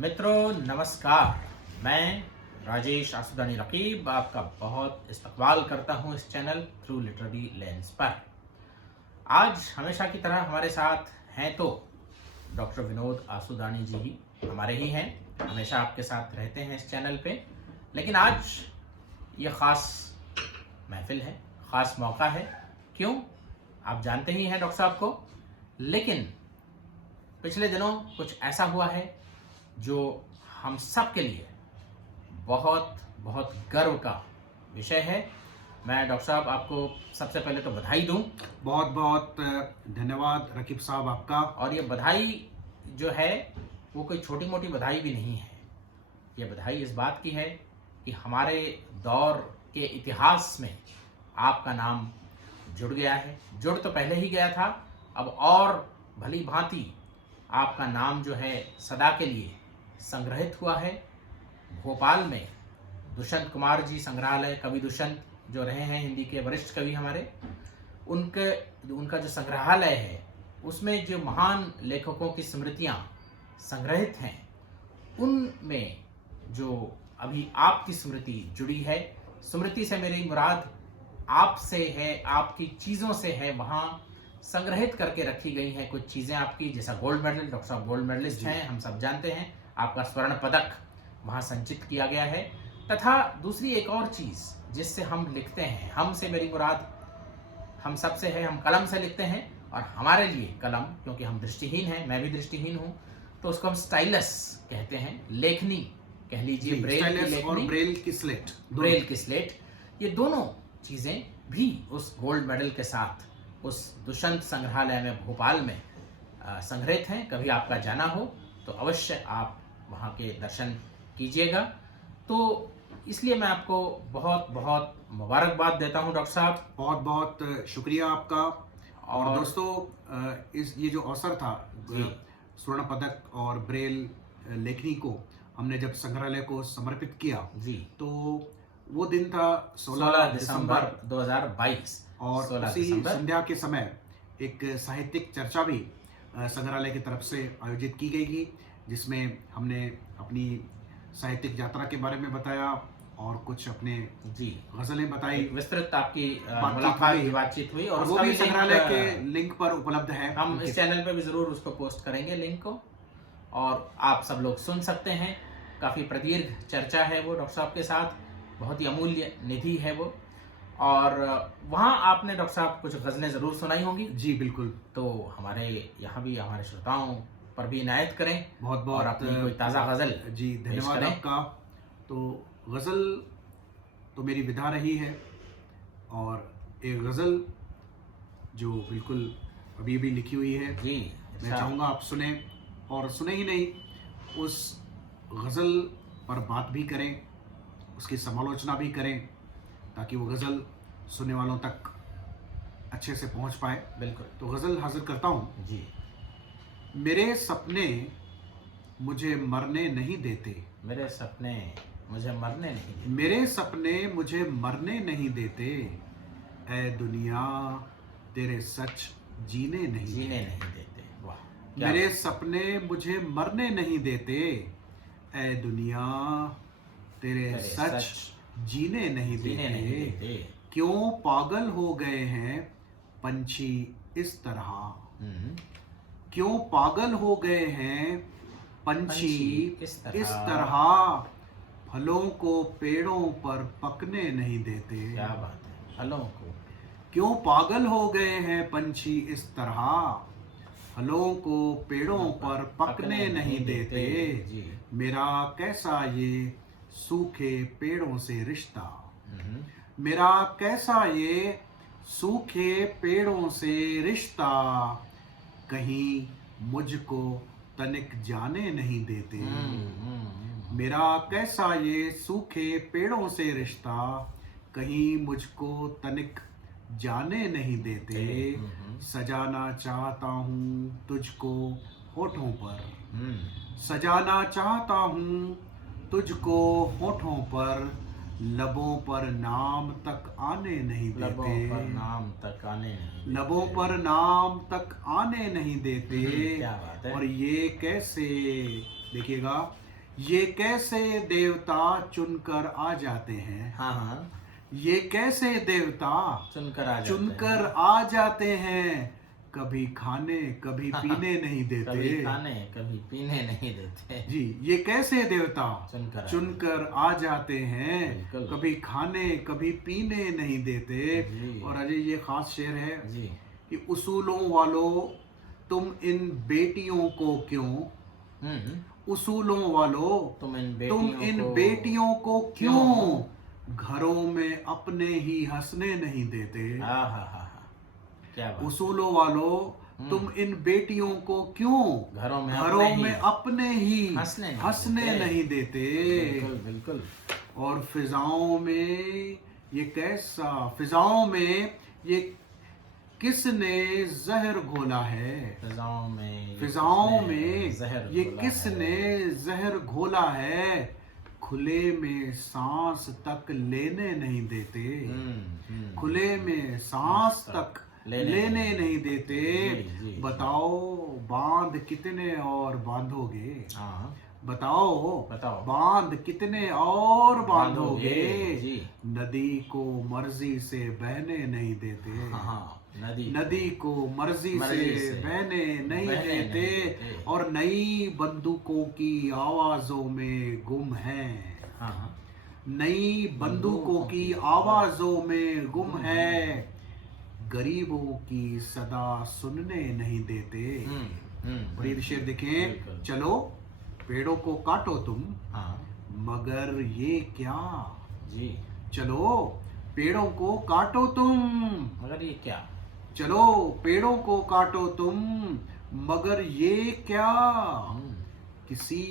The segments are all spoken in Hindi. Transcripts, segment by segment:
मित्रों नमस्कार। मैं राजेश आसुदानी रकीब आपका बहुत इस्तकबाल करता हूं इस चैनल थ्रू लिटरेरी लेंस पर। आज हमेशा की तरह हमारे साथ हैं तो डॉक्टर विनोद आसुदानी जी ही हमारे ही हैं, हमेशा आपके साथ रहते हैं इस चैनल पे। लेकिन आज ये ख़ास महफिल है, ख़ास मौका है। क्यों? आप जानते ही हैं डॉक्टर साहब को। लेकिन पिछले दिनों कुछ ऐसा हुआ है जो हम सब के लिए बहुत बहुत गर्व का विषय है। मैं डॉक्टर साहब आपको सबसे पहले तो बधाई दूं। बहुत बहुत धन्यवाद रकीब साहब आपका। और ये बधाई जो है वो कोई छोटी मोटी बधाई भी नहीं है। ये बधाई इस बात की है कि हमारे दौर के इतिहास में आपका नाम जुड़ गया है। जुड़ तो पहले ही गया था, अब और भली भांति आपका नाम जो है सदा के लिए संग्रहित हुआ है। भोपाल में दुष्यंत कुमार जी संग्रहालय, कवि दुष्यंत जो रहे हैं हिंदी के वरिष्ठ कवि हमारे, उनका जो संग्रहालय है उसमें जो महान लेखकों की स्मृतियां संग्रहित हैं, उनमें जो अभी आपकी स्मृति जुड़ी है, स्मृति से मेरी मुराद आपसे है, आपकी चीज़ों से है। वहाँ संग्रहित करके रखी गई हैं कुछ चीज़ें आपकी, जैसा गोल्ड मेडल, डॉक्टर साहब गोल्ड मेडलिस्ट हैं, हम सब जानते हैं। आपका स्वर्ण पदक वहाँ संचित किया गया है। तथा दूसरी एक और चीज़ जिससे हम लिखते हैं, हमसे मेरी मुराद हम सब से है, हम कलम से लिखते हैं। और हमारे लिए कलम, क्योंकि हम दृष्टिहीन हैं, मैं भी दृष्टिहीन हूँ, तो उसको हम स्टाइलस कहते हैं, लेखनी कह लीजिए, ब्रेल की लेखनी और ब्रेल की स्लेट, ब्रेल की स्लेट। ये दोनों चीज़ें भी उस गोल्ड मेडल के साथ उस दुष्यंत संग्रहालय में भोपाल में संग्रहित हैं। कभी आपका जाना हो तो अवश्य आप वहाँ के दर्शन कीजिएगा। तो इसलिए मैं आपको बहुत बहुत मुबारकबाद देता हूँ डॉक्टर साहब। बहुत बहुत शुक्रिया आपका। और दोस्तों, ये जो अवसर था, स्वर्ण पदक और ब्रेल लेखनी को हमने जब संग्रहालय को समर्पित किया जी, तो वो दिन था 16 दिसंबर 2022। और उसी संध्या के समय एक साहित्यिक चर्चा भी संग्रहालय की तरफ से आयोजित की गई थी, जिसमें हमने अपनी साहित्यिक यात्रा के बारे में बताया और कुछ अपने गजलें बताई। विस्तृत आपकी बातचीत हुई और वो भी संग्रहालय के लिंक पर उपलब्ध है। हम इस चैनल पे भी जरूर उसको पोस्ट करेंगे लिंक को, और आप सब लोग सुन सकते हैं। काफ़ी प्रदीर्घ चर्चा है वो डॉक्टर साहब के साथ, बहुत ही अमूल्य निधि है वो। और वहाँ आपने डॉक्टर साहब कुछ गज़लें ज़रूर सुनाई होंगी। जी बिल्कुल। तो हमारे यहाँ भी हमारे श्रोताओं पर भी इनायत करें बहुत बहुत, और अपनी कोई ताज़ा गज़ल। जी धन्यवाद आपका। तो गज़ल तो मेरी विधा रही है, और एक गज़ल जो बिल्कुल अभी भी लिखी हुई है जी, मैं चाहूँगा आप सुने, और सुने ही नहीं, उस गज़ल पर बात भी करें, उसकी समालोचना भी करें, ताकि वो गज़ल सुनने वालों तक अच्छे से पहुंच पाए। बिल्कुल। तो गज़ल हाजिर करता हूं जी। मेरे सपने मुझे मरने नहीं देते, मेरे सपने मुझे मरने नहीं देते, मेरे सपने मुझे मरने नहीं देते, ऐ दुनिया तेरे सच जीने नहीं देते। वाह। मेरे सपने मुझे मरने नहीं देते, ऐ दुनिया तेरे सच जीने नहीं देते। क्यों पागल हो गए हैं पंछी इस तरह, क्यों पागल हो गए हैं पंछी इस तरह, फलों को पेड़ों पर पकने नहीं देते। क्या बात है, फलों को। क्यों पागल हो गए हैं पंछी इस तरह, फलों को पेड़ों पर पकने नहीं देते। मेरा कैसा ये सूखे पेड़ों से रिश्ता, मेरा कैसा ये सूखे पेड़ों से रिश्ता, कहीं मुझको तनिक जाने नहीं देते। मेरा कैसा ये सूखे पेड़ों से रिश्ता, कहीं मुझको तनिक जाने नहीं देते। सजाना चाहता हूँ तुझको होठों पर, सजाना चाहता हूँ तुझको होठों पर, लबों पर नाम तक आने नहीं देते। लबों पर नाम तक आने नहीं देते। लबों पर नाम तक आने नहीं देते। क्या बात है। और ये कैसे, देखिएगा, ये कैसे देवता चुनकर आ जाते हैं। हाँ हाँ, ये कैसे देवता चुनकर आ जाते हैं। कभी खाने कभी पीने नहीं देते। कभी खाने कभी पीने नहीं देते। जी, ये कैसे देवता चुनकर आ जाते हैं। बिल्कुल। कभी खाने कभी पीने नहीं देते। जी। और अजय ये खास शेर है जी, कि उसूलों वालों तुम इन बेटियों को क्यों, उसूलों वालों तुम इन बेटियों को क्यों घरों में अपने ही हंसने नहीं देते। हाँ हाँ हाँ, क्या बात। उसूलों वालों तुम इन बेटियों को क्यों घरों में अपने ही हंसने नहीं देते। बिल्कुल बिल्कुल। और फिजाओं में ये किसने जहर घोला है। फिजाओं में ये किसने जहर घोला है। खुले में सांस तक लेने नहीं देते। खुले में सांस तक लेने नहीं देते। जी, बताओ बांध कितने और बांधोगे। बताओ बांध कितने और बांधोगे। नदी को मर्जी से बहने नहीं देते। नदी को मर्जी से बहने नहीं देते। और नई बंदूकों की आवाजों में गुम है। नई बंदूकों की आवाजों में गुम है। गरीबों की सदा सुनने नहीं देते। और ये शेर देखें, चलो पेड़ों को काटो तुम, मगर ये क्या। जी, चलो पेड़ों को काटो तुम, मगर ये क्या। चलो पेड़ों को काटो तुम, मगर ये क्या। किसी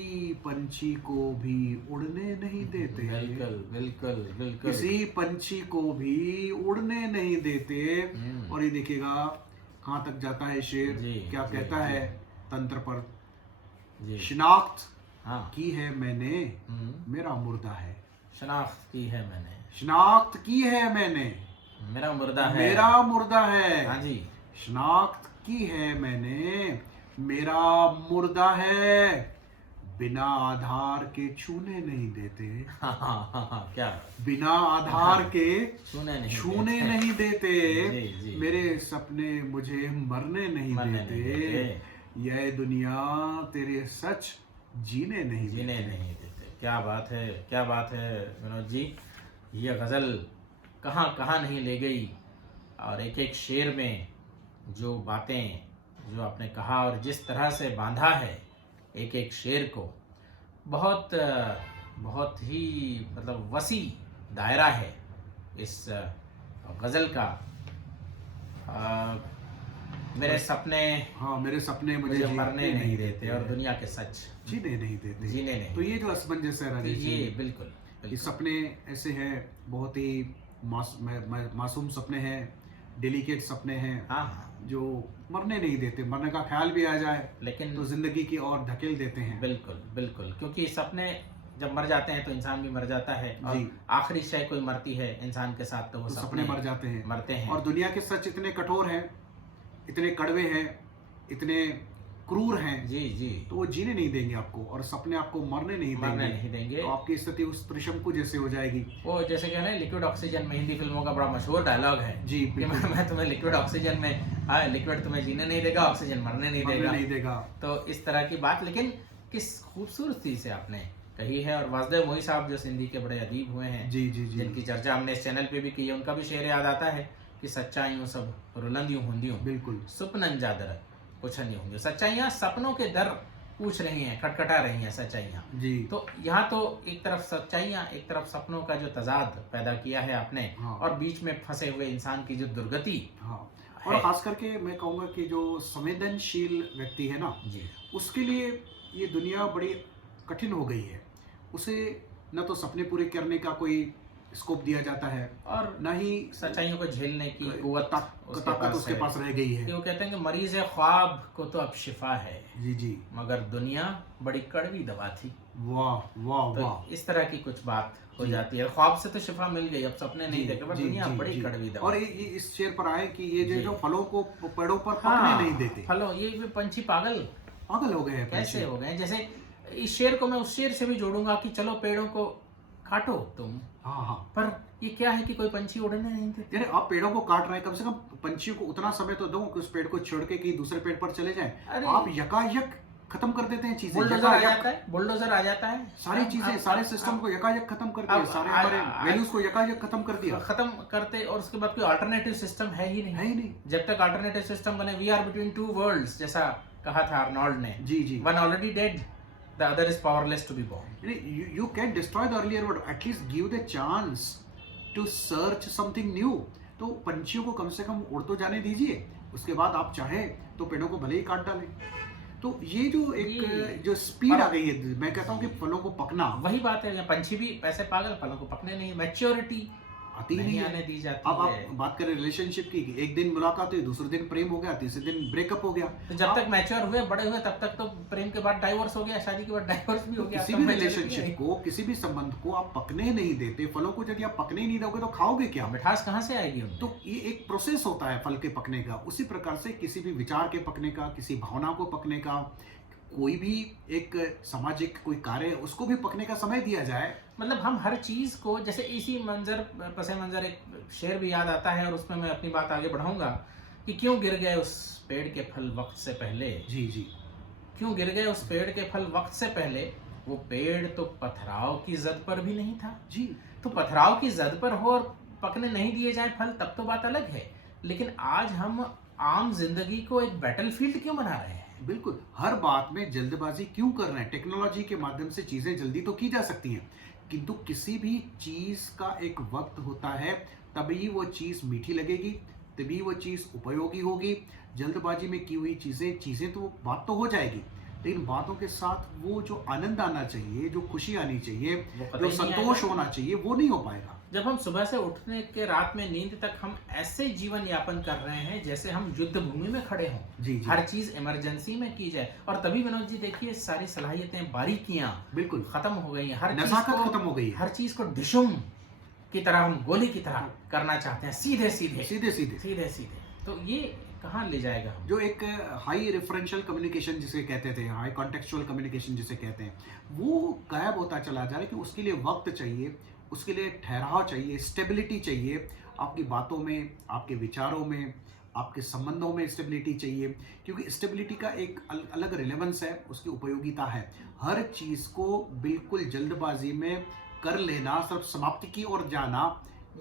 पंछी को भी उड़ने नहीं देते। बिल्कुल बिल्कुल बिल्कुल। किसी पंछी को भी उड़ने नहीं देते। और ये देखिएगा कहाँ तक जाता है शेर। क्या कहता है तंत्र पर। शिनाख्त की है मैंने, मेरा मुर्दा है। शनाख्त की है मैंने, शिनाख्त की है मैंने, मेरा मुर्दा है। मेरा मुर्दा है। हाँ जी। शिनाख्त की है मैंने, मेरा मुर्दा है। बिना आधार के छूने नहीं देते। क्या। बिना आधार के छूने नहीं देते। जी। मेरे सपने मुझे मरने नहीं देते। यह दुनिया तेरे सच जीने नहीं देते। क्या बात है, क्या बात है विनोद जी। ये गज़ल कहाँ कहाँ नहीं ले गई। और एक एक शेर में जो बातें जो आपने कहा और जिस तरह से बांधा है एक एक शेर को, बहुत बहुत ही मतलब वसी दायरा है इस गज़ल का। मेरे सपने मुझे मरने नहीं देते और दुनिया के सच जीने नहीं देते। तो ये जो असमंजस है राजेश जी, ये बिल्कुल ये सपने ऐसे हैं, बहुत ही मासूम सपने हैं, डेलिकेट सपने हैं। जो मरने नहीं देते। मरने का ख्याल भी आ जाए लेकिन तो जिंदगी की ओर धकेल देते हैं। बिल्कुल बिल्कुल, क्योंकि सपने जब मर जाते हैं तो इंसान भी मर जाता है। और आखिरी शय कोई मरती है इंसान के साथ तो वो सपने मरते हैं। और दुनिया के सच इतने कठोर हैं, इतने कड़वे हैं, इतने क्रूर हैं। जी। तो वो जीने नहीं देंगे आपको, और सपने आपको मरने नहीं देंगे। तो आपकी स्थिति उस त्रिशंकु जैसे हो जाएगी। वो जैसे कह रहे हैं लिक्विड ऑक्सीजन में, हिंदी फिल्मों का बड़ा मशहूर डायलॉग है जी कि मैं तुम्हें लिक्विड ऑक्सीजन में, लिक्विड तुम्हें जीने नहीं देगा, ऑक्सीजन मरने नहीं देगा। तो इस तरह की बात, लेकिन किस खूबसूरती से आपने कही है। और वासुदेव मोही साहब जो सिंधी के बड़े अदीब हुए हैं, जी, जिनकी चर्चा हमने इस चैनल पे भी की है, उनका भी शेर याद आता है कि सच्चाइयों सब रुलंदियों हुंदियों, बिल्कुल सुपनन जादर कुछ नहीं होंगे। सच्चाइयाँ सपनों के दर पूछ रही हैं, खटखटा रही हैं सच्चाइयाँ जी। तो यहाँ तो एक तरफ सच्चाइयाँ, एक तरफ सपनों का जो तजाद पैदा किया है आपने। और बीच में फंसे हुए इंसान की जो दुर्गति। और खास करके मैं कहूँगा कि जो संवेदनशील व्यक्ति है ना जी, उसके लिए ये दुनिया बड़ी कठिन हो गई है। उसे न तो सपने पूरे करने का कोई स्कोप दिया जाता है और न ही सच्चाइयों को झेलने की ताकत उसके पास रह गई है। वो कहते हैं कि मरीज ख्वाब को तो अब शिफा है जी, मगर दुनिया बड़ी कड़वी दवा थी। वाह वाह तो वाह, इस तरह की कुछ बात हो जाती है। ख्वाब से तो शिफा मिल गई, अब सपने नहीं देखे, पर दुनिया बड़ी कड़वी दवा। और इस शेर पर आए कि ये जो फलों को पेड़ों पर पकने नहीं देते। फलों, ये पंछी पागल हो गए हैं। कैसे हो गए? जैसे इस शेर को मैं उस शेर से भी जोड़ूंगा कि चलो पेड़ों को काटो तुम, हाँ, पर ये क्या है कि कोई पंछी उड़ने नहीं देते। यानी आप पेड़ों को काट रहे हैं, कम से कम पंछियों को उतना समय तो दो कि उस पेड़ को छोड़ के कहीं दूसरे पेड़ पर चले जाएं। अरे आप यकायक खत्म कर देते हैं चीजें, बुलडोजर आ जाता है, बुलडोजर आ जाता है, सारी चीजें, सारे सिस्टम को यकायक खत्म कर दिया, सारे हमारे वैल्यूज को यकायक खत्म कर दिया, खत्म करते, और उसके बाद कोई अल्टरनेटिव सिस्टम है ही है ही नहीं। जब तक अल्टरनेटिव सिस्टम बने, we are between two worlds, जैसा कहा था आर्नोल्ड ने। जी जी, one already dead, the other is powerless to be born. you can destroy the earlier world, at least give the chance to search something new। तो पंछियों को कम से कम उड़ तो जाने दीजिए, उसके बाद आप चाहे तो पेड़ों को भले ही काट डालें। तो ये जो एक जो स्पीड आ गई है, मैं कहता हूँ कि फलों को पकना, वही बात है, पंछी भी पैसे पागल, फलों को पकने नहीं, मैच्योरिटी आती नहीं आने दी जाती अब है। आप बात करें रिलेशनशिप की, एक दिन मुलाकात हुई, दूसरे दिन प्रेम हो गया, तीसरे दिन ब्रेकअप हो गया। तो जब तक मैच्योर हुए, बड़े हुए, तब तक तो प्रेम के बाद डाइवोर्स हो गया, शादी के बाद डाइवोर्स भी हो गया। किसी भी रिलेशनशिप को, किसी भी संबंध को आप पकने नहीं देते, फलों को यदि आप पकने नहीं दोगे तो खाओगे क्या? मिठास कहाँ से आएगी उनमें? तो ये एक प्रोसेस होता है फल के पकने का। उसी प्रकार से किसी भी विचार के पकने का, किसी भावना को पकने का, कोई भी एक सामाजिक कोई कार्य, उसको भी पकने का समय दिया जाए। मतलब हम हर चीज को, जैसे इसी मंजर पसे मंजर एक शेर भी याद आता है, और उसमें मैं अपनी बात आगे बढ़ाऊंगा कि क्यों गिर गए उस पेड़ के फल वक्त से पहले। जी जी, क्यों गिर गए उस पेड़ के फल वक्त से पहले? वो पेड़ तो पथराव की जद पर भी नहीं था जी। तो पथराव की जद पर हो और पकने नहीं दिए जाए फल, तब तो बात अलग है। लेकिन आज हम आम जिंदगी को एक बैटलफील्ड क्यों बना रहे हैं? बिल्कुल, हर बात में जल्दबाजी क्यों कर रहे हैं? टेक्नोलॉजी के माध्यम से चीजें जल्दी तो की जा सकती हैं, किंतु किसी भी चीज का एक वक्त होता है, तभी वो चीज मीठी लगेगी, तभी वो चीज उपयोगी होगी। जल्दबाजी में की हुई चीजें तो बात तो हो जाएगी, लेकिन बातों के साथ वो जो आनंद आना चाहिए, जो खुशी आनी चाहिए, जो संतोष होना चाहिए, वो नहीं हो पाएगा। जब हम सुबह से उठने के रात में नींद तक हम ऐसे जीवन यापन कर रहे हैं जैसे हम युद्ध भूमि में खड़े हों। जी जी, हर चीज इमरजेंसी में की जाए, और तभी विनोद जी देखिए सारी सलाहियतें, बारीकियां बिल्कुल खत्म हो गई हैं। नजाकत खत्म हो गई है। हर चीज को डिशुम की तरह, हम गोली की तरह करना चाहते हैं, सीधे सीधे सीधे सीधे सीधे सीधे। तो ये कहाँ ले जाएगा? जो एक हाई रेफरेंशियल कम्युनिकेशन जिसे कहते थे, हाई कॉन्टेक्चुअल कम्युनिकेशन जिसे कहते हैं, वो गायब होता चला जा रहा है। कि उसके लिए वक्त चाहिए, उसके लिए ठहराव चाहिए, स्टेबिलिटी चाहिए, आपकी बातों में, आपके विचारों में, आपके संबंधों में स्टेबिलिटी चाहिए। क्योंकि स्टेबिलिटी का एक अलग रिलेवेंस है, उसकी उपयोगिता है। हर चीज़ को बिल्कुल जल्दबाजी में कर लेना, सिर्फ समाप्ति की ओर जाना,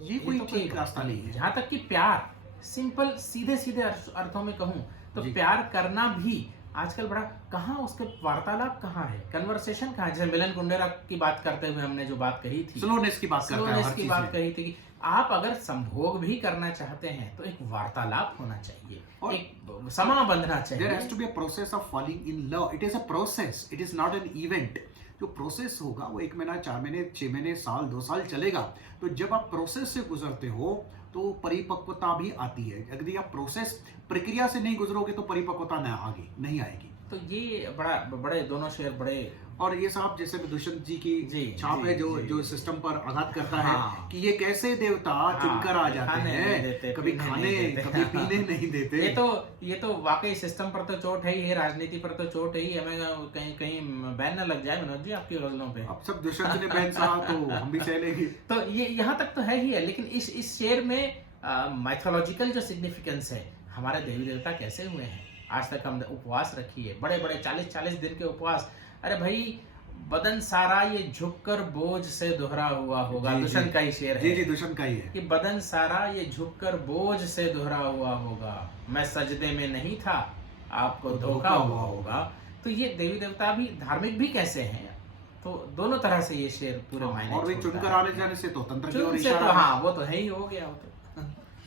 ये कोई तो ठीक रास्ता नहीं है। जहाँ तक कि प्यार, सिंपल सीधे सीधे अर्थों में कहूँ तो प्यार करना भी आजकल बड़ा, कहाँ उसके वार्तालाप कहाँ है, कन्वर्सेशन कहाँ है? जैसे मिलन कुंडेरा की बात करते हुए हमने जो बात कही थी, स्लोनेस की बात करते हैं, स्लोनेस की बात कही थी कि आप अगर संभोग भी करना चाहते हैं तो एक वार्तालाप होना चाहिए, एक समा बंधना चाहिए। There has to be a process of falling in love. It is a process. It is not an event. जो प्रोसेस होगा वो 1 महीना, 4 महीने, 6 महीने, साल, 2 साल चलेगा। तो जब आप प्रोसेस से गुजरते हो तो परिपक्वता भी आती है। यदि आप प्रोसेस, प्रक्रिया से नहीं गुजरोगे तो परिपक्वता नहीं आएगी। तो ये बड़े दोनों शेर बड़े। और ये साहब जैसे दुष्यंत जी की छाप है जो सिस्टम पर आघात करता है कि ये कैसे देवता चुनकर आ जाते हैं, कभी खाने कभी पीने नहीं देते। ये तो वाकई सिस्टम पर तो चोट है ही है, राजनीति पर तो चोट है ही। हमें कहीं बैन न लग जाए विनोद जी आपकी गजलों पे। अब सब दुष्यंत ने बैन साहब तो हम भी चलेंगे। तो ये यहाँ तक तो है ही है, लेकिन इस शेर में माइथोलॉजिकल जो सिग्निफिकेंस है, हमारे देवी देवता कैसे हुए हैं। आज तक हम उपवास रखिए, बड़े बड़े 40-40 दिन के उपवास। अरे भाई, बदन सारा ये झुककर बोझ से दोहरा हुआ होगा, दुष्यंत का ही शेर है। जी दुष्यंत का ही है कि बदन सारा ये झुककर बोझ से दोहरा हुआ होगा, मैं सजदे में नहीं था, आपको धोखा हुआ होगा। तो ये देवी देवता भी धार्मिक भी कैसे हैं, तो दोनों तरह से ये शेर पूरे मायने। और भी चुनकर आने जाने से तो तंत्र की ओर इशारा, हाँ वो तो है ही, हो गया वो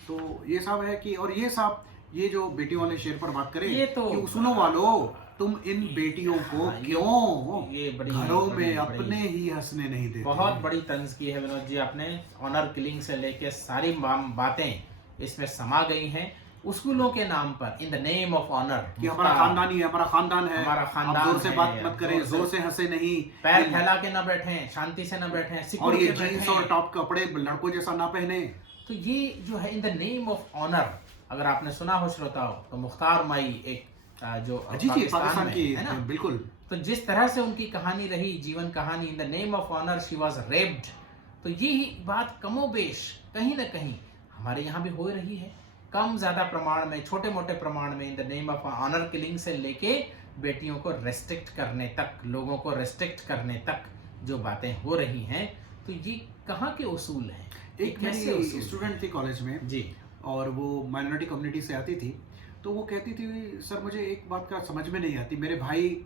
तो ये सब है कि, और ये सब, ये जो बेटियों वाले शेर पर बात करें, ये तो कि सुनो वालों, तुम इन बेटियों को क्यों ये घरों में अपने ही हंसने नहीं देते। बहुत बड़ी तंज की है विनोद जी आपने। ऑनर किलिंग से लेके सारी बातें इसमें समा गई हैं, उसूलों के नाम पर, in the name of honour. कि हमारा खानदानी है, हमारा खानदान है, हमारा खानदान, जोर से बात मत करें, जोर से हंसे नहीं, पैर फैला के न बैठे, शांति से न बैठे, और ये जीन्स और टॉप कपड़े लड़कों जैसा ना पहने। तो ये जो है in the name of honour, अगर आपने सुना हो श्रोताओं, तो मुख्तार माई एक जो जी पाकिस्तान की है ना, बिल्कुल तो जिस तरह से उनकी कहानी रही, जीवन कहानी, in the name of honour she was raped, तो यही बात कमोबेश कहीं ना कहीं हमारे यहाँ भी हो रही है, कम ज्यादा प्रमाण में, छोटे मोटे प्रमाण में, in the name of honour killing से लेके बेटियों को रेस्ट्रिक्ट करने तक, लोगों को रेस्ट्रिक्ट करने तक जो बातें हो रही हैं, तो ये कहाँ के उसूल हैं? एक मेरी स्टूडेंट थी कॉलेज में जी, और वो माइनॉरिटी कम्युनिटी से आती थी, तो वो कहती थी सर मुझे एक बात का समझ में नहीं आती, मेरे भाई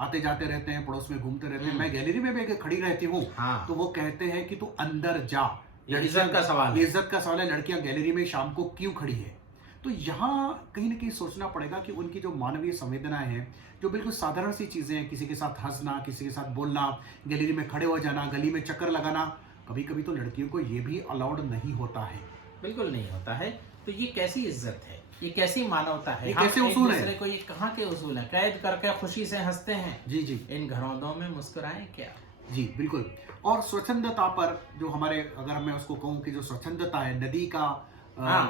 आते जाते रहते हैं, पड़ोस में घूमते रहते हैं, मैं गैलरी में भी खड़ी रहती हूँ, हाँ, तो वो कहते हैं कि तू अंदर जा, इज्जत का सवाल है। इज्जत का सवाल है, लड़कियां गैलरी में शाम को क्यों खड़ी है? तो यहाँ कहीं ना कहीं सोचना पड़ेगा कि उनकी जो मानवीय संवेदनाएं हैं, जो बिल्कुल साधारण सी चीजें हैं, किसी के साथ हंसना, किसी के साथ बोलना, गैलरी में खड़े हो जाना, गली में चक्कर लगाना, कभी कभी तो लड़कियों को ये भी अलाउड नहीं होता है। बिल्कुल नहीं होता है। तो ये कैसी इज्जत है, ये कैसी मानवता है, ये कैसे उसूल है? को ये कहाँ के उसूल है? कैद करके खुशी से हंसते हैं, जी जी, इन घरौंदों में मुस्कुराएं क्या? जी बिल्कुल। और स्वच्छंदता पर जो हमारे, अगर मैं उसको कहूँ कि जो स्वच्छंदता है, नदी का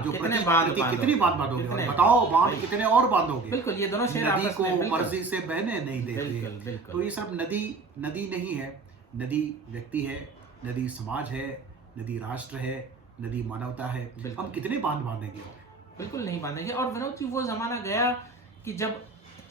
जो कितने बांध कितनी बांधोगे, और बताओ बांध कितने और बांधोगे? बिल्कुल, ये दोनों शेर नदी आपस को में मर्जी से बहने नहीं देती है। बिल्कुल बिल्कुल। तो ये सब नदी नदी नहीं है, नदी व्यक्ति है, नदी समाज है, नदी राष्ट्र है, नदी मानवता है। बिल्कुल। हम कितने बांध बांधेंगे? बिल्कुल नहीं बांधेंगे। और विनोद जी, वो जमाना गया कि जब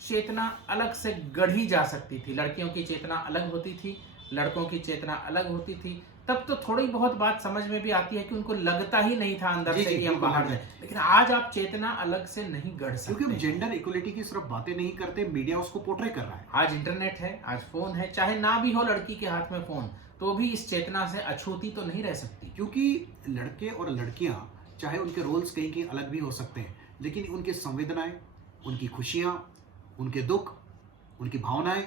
चेतना अलग से गढ़ी जा सकती थी, लड़कियों की चेतना अलग होती थी, लड़कों की चेतना अलग होती थी, तब तो थोड़ी बहुत बात समझ में भी आती है कि उनको लगता ही नहीं था अंदर से कि हम बाहर हैं। लेकिन आज आप चेतना अलग से नहीं गढ़ सकते, क्योंकि हम जेंडर इक्वलिटी की सिर्फ बातें नहीं करते, मीडिया उसको पोर्ट्रे कर रहा है। आज इंटरनेट है, आज फोन है, चाहे ना भी हो लड़की के हाथ में फोन, तो भी इस चेतना से अछूती तो नहीं रह सकती। क्योंकि लड़के और लड़कियां, चाहे उनके रोल्स कहीं कहीं अलग भी हो सकते हैं, लेकिन उनकी संवेदनाएं, उनकी खुशियां, उनके दुख, उनकी भावनाएं,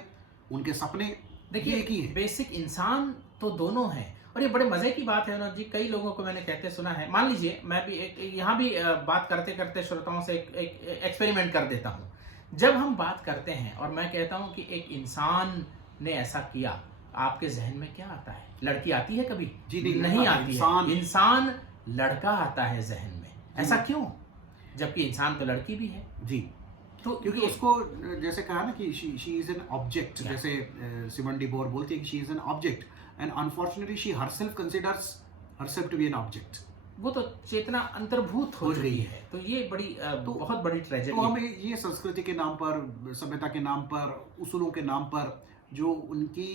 उनके सपने, देखिए एक ही है। बेसिक इंसान तो दोनों हैं। और ये बड़े मजे की बात है विनोद जी, कई लोगों को मैंने कहते सुना है, मान लीजिए मैं भी यहाँ भी बात करते करते श्रोताओं से एक एक्सपेरिमेंट कर देता हूँ। जब हम बात करते हैं और मैं कहता हूँ कि एक इंसान ने ऐसा किया, आपके जहन में क्या आता है? लड़की आती है कभी? जी नहीं आती है। इंसान लड़का आता है जहन में। ऐसा क्यों, जबकि इंसान तो लड़की भी है? जी, तो क्योंकि उसको जैसे कहा ना कि शी इज एन ऑब्जेक्ट, जैसे सिमन डी बोर बोलती है कि she is an object, and unfortunately she herself considers herself to be an object. वो तो चेतना अंतर्भूत हो रही है। तो ये बड़ी बहुत बड़ी ट्रेजेडी। तो हमें ये संस्कृति के नाम पर, सभ्यता के नाम पर, उसूलों के नाम पर जो उनकी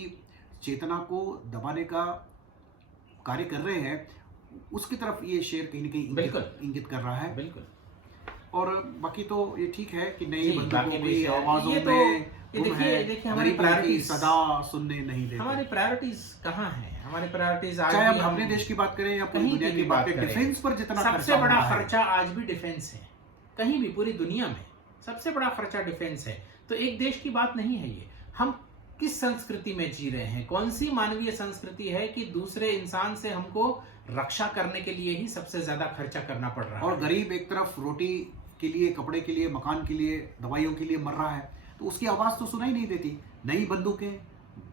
चेतना को दबाने का कार्य कर रहे हैं, उसकी तरफ ये शेर कहीं न कहीं इंगित कर रहा है। बिल्कुल। और बाकी तो ये ठीक है कि नई जी, बंदूकों बाकी की भी आवाजों ये तो- में ये गुम है, देखिए हमारी गरीबों की प्रायोरिटीज सदा सुनने नहीं देते। हमारी प्रायोरिटीज कहाँ हैं? हमारी प्रायोरिटीज आज चाहे भी हम अपने देश की बात करें या पूरी कहीं दुनिया की की भी बात बात करें, करें, डिफेंस पर जितना सबसे खर्चा बड़ा हो रहा है, खर्चा आज भी डिफेंस है। कहीं भी पूरी दुनिया में सबसे बड़ा खर्चा डिफेंस है। तो एक देश की बात नहीं है ये। हम किस संस्कृति में जी रहे हैं? कौन सी मानवीय संस्कृति है कि दूसरे इंसान से हमको रक्षा करने के लिए ही सबसे ज्यादा खर्चा करना पड़ रहा है? और गरीब एक तरफ रोटी के लिए, कपड़े के लिए, मकान के लिए, दवाइयों के लिए मर रहा है, तो उसकी आवाज तो सुनाई नहीं देती। नई बंदूकें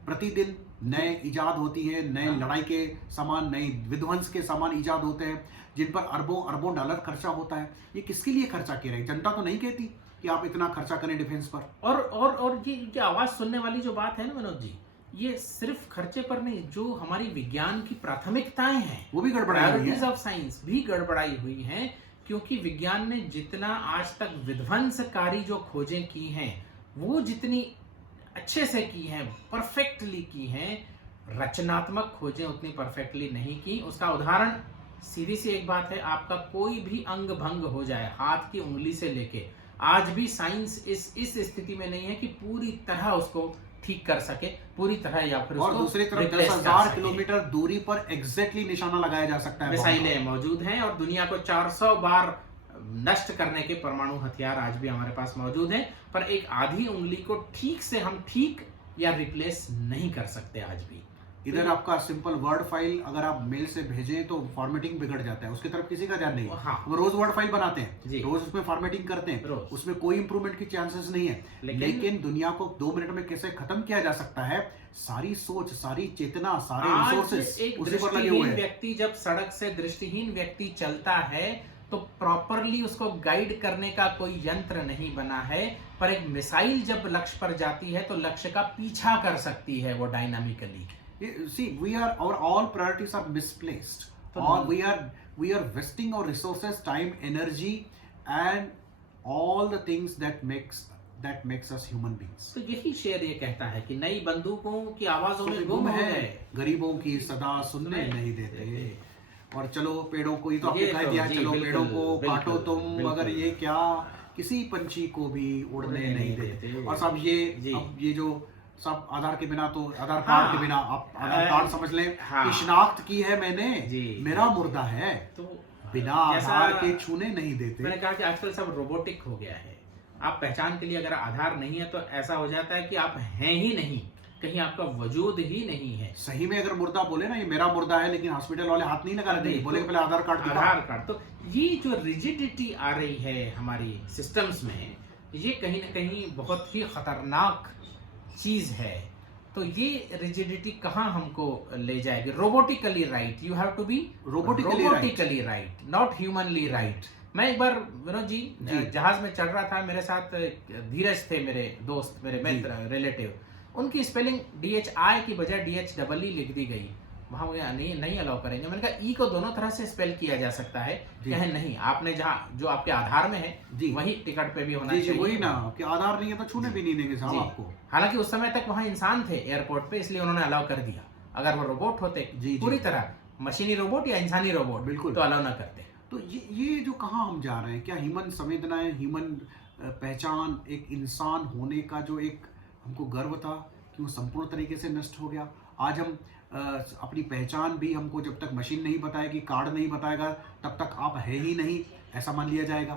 प्रतिदिन नए इजाद होती है, नए लड़ाई के सामान, नए विध्वंस के सामान इजाद होते हैं, जिन पर अरबों अरबों डॉलर खर्चा होता है। ये किसके लिए खर्चा किया है? जनता तो नहीं कहती कि आप इतना खर्चा करें डिफेंस पर। और ये आवाज सुनने वाली जो बात है ना विनोद जी, ये सिर्फ खर्चे पर नहीं, जो हमारी विज्ञान की प्राथमिकताएं हैं, वो भी गड़बड़ाई हुई प्रायोरिटीज है। ऑफ साइंस भी गड़बड़ाई हुई हैं। क्योंकि विज्ञान ने जितना आज तक विध्वंसकारी जो खोजें की हैं, वो जितनी अच्छे से की हैं, परफेक्टली की हैं, रचनात्मक खोजें उतनी परफेक्टली नहीं की। उसका उदाहरण सीधी सी एक बात है, आपका कोई भी अंग भंग हो जाए, हाथ की उंगली से लेके, आज भी साइंस इस स्थिति में नहीं है कि पूरी तरह उसको ठीक कर सके, पूरी तरह, या फिर और उसको दूसरी तरफ replace कर 10,000 सके। किलोमीटर दूरी पर एग्जैक्टली निशाना लगाया जा सकता है। मिसाइलें मौजूद हैं और दुनिया को 400 बार नष्ट करने के परमाणु हथियार आज भी हमारे पास मौजूद हैं, पर एक आधी उंगली को ठीक से हम ठीक या रिप्लेस नहीं कर सकते आज भी। इधर आपका सिंपल वर्ड फाइल अगर आप मेल से भेजें तो फॉर्मेटिंग बिगड़ जाता है, उसकी तरफ किसी का ध्यान नहीं है। हाँ। हम रोज वर्ड फाइल बनाते हैं, जी। रोज उसमें फॉर्मेटिंग करते हैं, रोज। उसमें कोई इंप्रूवमेंट की चांसेस नहीं है। लेकिन दुनिया को 2 मिनट में कैसे खत्म किया जा सकता है, सारी सोच, सारी चेतना, सारे आज रिसोर्सेस एक उसी पर लगे हुए दृष्टिहीन हैं। व्यक्ति, जब सड़क से दृष्टिहीन व्यक्ति चलता है, तो प्रॉपरली उसको गाइड करने का कोई यंत्र नहीं बना है, पर एक मिसाइल जब लक्ष्य पर जाती है तो लक्ष्य का पीछा कर सकती है वो dynamically. See, our all priorities are misplaced. Or we are wasting our resources, time, energy, and all the things that makes us human beings. तो यही शेर ये कहता है कि नई बंदूकों की आवाजों में गुम है, गरीबों की सदा सुनने नहीं देते। और चलो पेड़ों को, ये तो आपने कह दिया, चलो पेड़ों को काटो तुम, मगर ये क्या किसी पंछी को भी उड़ने नहीं देते। और सब ये जो सब आधार के बिना, तो आधार कार्ड के बिना, आप आधार कार्ड समझ लें कि शिनाख्त की है मैंने, मेरा मुर्दा है, तो बिना आधार के छूने नहीं देते। मैंने कहा कि आजकल सब रोबोटिक हो गया है। आप पहचान के लिए अगर आधार नहीं है तो ऐसा हो जाता है कि आप हैं ही नहीं, कहीं आपका वजूद ही नहीं है। सही में अगर मुर्दा बोले ना, ये मेरा मुर्दा है, लेकिन हॉस्पिटल वाले हाथ नहीं लगा रहे, बोले पहले आधार कार्ड दिखाओ। आधार कार्ड। तो ये जो रिजिडिटी आ रही है हमारी सिस्टम्स में, ये कहीं ना कहीं बहुत ही खतरनाक चीज है। तो ये रिजिडिटी कहाँ हमको ले जाएगी? Robotically right, you have to be robotically right, not humanly right. मैं एक बार विनोद जी जहाज में चढ़ रहा था, मेरे साथ धीरज थे, मेरे दोस्त, मेरे मित्र, रिलेटिव। उनकी स्पेलिंग DHI की बजाय DHEE लिख दी गई। वहाँ मुझे नहीं अलाउ करेंगे। मैंने कहा ई को दोनों तरह से स्पेल किया जा सकता है। कहें नहीं, आपने जहाँ जो आपके आधार में है वही टिकट पे भी होना चाहिए। वही ना, कि आधार नहीं है तो छूने भी नहीं देंगे साहब आपको। हालांकि उस समय तक वहाँ इंसान थे एयरपोर्ट पे, इसलिए उन्होंने अलाउ कर दिया। अगर वो रोबोट होते पूरी तरह मशीनी रोबोट या इंसानी रोबोट, बिल्कुल, तो अलाउ ना करते। तो ये जो कहाँ हम जा रहे हैं, क्या ह्यूमन संवेदनाएं, ह्यूमन पहचान, एक इंसान होने का जो एक हमको गर्व था, कि वो संपूर्ण तरीके से नष्ट हो गया। आज हम अपनी पहचान भी, हमको जब तक मशीन नहीं बताएगी, कार्ड नहीं बताएगा, तब तक आप है ही नहीं, ऐसा मान लिया जाएगा।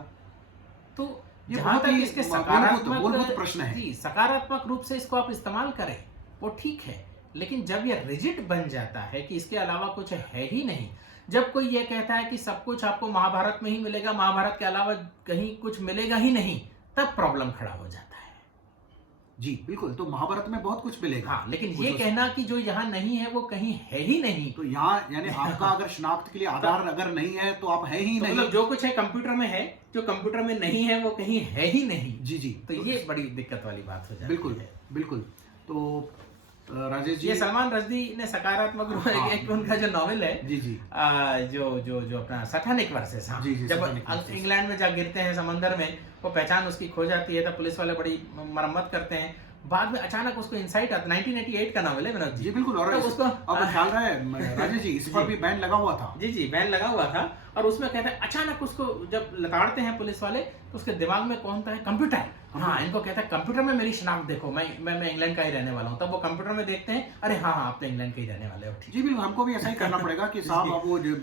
तो ये बहुत ही इसके मूलभूत प्रश्न है। जी, सकारात्मक रूप से इसको आप इस्तेमाल करें, वो ठीक है, लेकिन जब ये रिजिड बन जाता है कि इसके अलावा कुछ है ही नहीं, जब कोई ये कहता है कि सब कुछ आपको महाभारत में ही मिलेगा, महाभारत के अलावा कहीं कुछ मिलेगा ही नहीं, तब प्रॉब्लम खड़ा हो जाता है। जी बिल्कुल, तो महाभारत में बहुत कुछ मिलेगा। हाँ, लेकिन ये कहना कि जो यहाँ नहीं है वो कहीं है ही नहीं, तो यहाँ यानी आपका अगर शिनाख्त के लिए आधार अगर नहीं है तो आप है ही नहीं। मतलब जो कुछ है कंप्यूटर में है, जो कंप्यूटर में नहीं है वो कहीं है ही नहीं। जी। तो ये बड़ी दिक्कत वाली बात हो जाती है। बिल्कुल। तो राजेश जी, ये सलमान रश्दी ने सकारात्मक रूप में एक उनका जो नॉवेल है, जो अपना सैटानिक वर्सेस, जब इंग्लैंड में जा गिरते हैं समंदर में, वो पहचान उसकी खो जाती है, तब पुलिस वाले बड़ी मरम्मत करते हैं, बाद में अचानक उसको इंसाइट आता। 1988 का नॉवेल है विनोद जी। बिल्कुल। और उसको अब ख्याल रहा है राजेश जी, इस पर भी बैन लगा हुआ था। जी, बैन लगा हुआ था। और उसमें कहते हैं अचानक उसको जब लताड़ते हैं पुलिस वाले, तो उसके दिमाग में कौन था? कंप्यूटर। हाँ, इनको कहता है कंप्यूटर में मेरी शनाख्त देखो, मैं इंग्लैंड का ही रहने वाला हूँ। तब वो कंप्यूटर में देखते हैं, अरे हाँ आप तो इंग्लैंड के ही रहने वाले हो। जी बिल्कुल, हमको भी ऐसा ही करना पड़ेगा कि साहब आप वो जो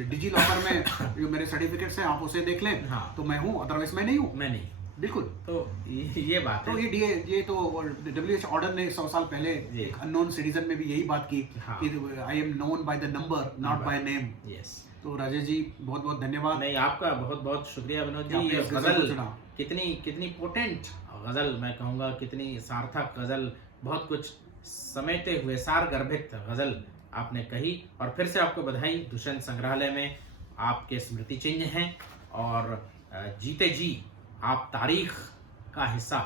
डिजी लॉकर में जो मेरे सर्टिफिकेट्स हैं आप उसे देख लें, तो मैं हूँ, अदरवाइज मैं नहीं हूँ। मैं नहीं, बिल्कुल। तो ये बात है। तो ये तो WHO ऑर्डर ने 100 साल पहले एक अननोन सिटीजन में भी यही बात की कि I am known by the number, not by name. Yes. तो राजेश जी बहुत बहुत धन्यवाद। नहीं, आपका बहुत बहुत शुक्रिया विनोद जी। ये गजल कितनी पोटेंट गजल, मैं कहूँगा कितनी सार्थक गजल, बहुत कुछ समेटे हुए सार गर्भित गजल आपने कही। और फिर से आपको बधाई, दुष्यंत संग्रहालय में आपके स्मृति चिन्ह हैं और जीते जी आप तारीख का हिस्सा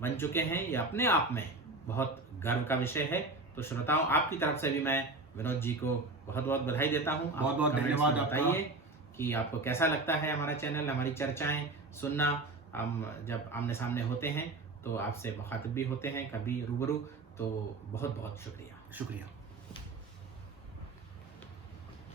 बन चुके हैं। ये अपने आप में बहुत गर्व का विषय है। तो श्रोताओं, आपकी तरफ से भी मैं विनोद जी को बहुत बहुत बधाई देता हूँ। बहुत बहुत धन्यवाद। बताइए कि आपको कैसा लगता है हमारा चैनल, हमारी चर्चाएं सुनना। हम जब आमने सामने होते हैं तो आपसे मुखातिब भी होते हैं, कभी रूबरू। तो बहुत बहुत शुक्रिया।